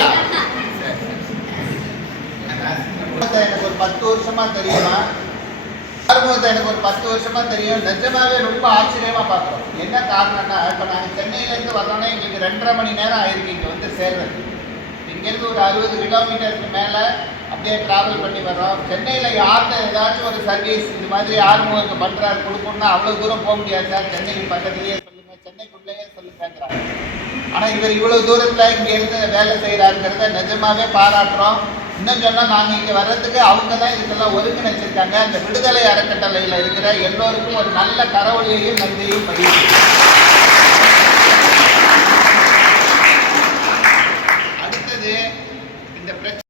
இல்லையா? எனக்கு ஒரு 10 வருஷமா தெரியுமா? எனக்கு ஒரு 10 வருஷமா தெரியும். நிஜமாவே ரொம்ப ஆச்சரியமா பார்க்குறோம். என்ன காரணம்னா, இப்போ நாங்கள் சென்னையிலேருந்து வரோன்னா எங்களுக்கு 2.5 மணி நேரம் ஆயிருக்கு இங்கே வந்து சேர்றது. இங்கேருந்து ஒரு 60 கிலோமீட்டருக்கு மேலே அப்படியே ட்ராவல் பண்ணி வர்றோம். சென்னையில் யார்கிட்ட ஏதாச்சும் ஒரு சர்வீஸ் இது மாதிரி ஆர்முக பண்ணுறாரு கொடுக்கணும்னா அவ்வளோ தூரம் போக முடியாது சார், சென்னைக்கு பக்கத்துலேயே சொல்லுங்கள், சென்னைக்குள்ளேயே சொல்லுங்கிறாங்க. ஆனால் இவர் இவ்வளோ தூரத்தில் இங்கேருந்து வேலை செய்கிறாருங்கிறத நிஜமாவே பாராட்டுறோம். இன்னும் சொன்னால் நாங்கள் இங்கே வர்றதுக்கு அவங்க தான் இதுக்கெல்லாம் ஒருங்கிணைச்சிருக்காங்க. அந்த விடுதலை அறக்கட்டளையில் இருக்கிற எல்லோருக்கும் ஒரு நல்ல கரவொலியையும் நன்றியையும் பதிவு. அடுத்தது இந்த பிரச்சனை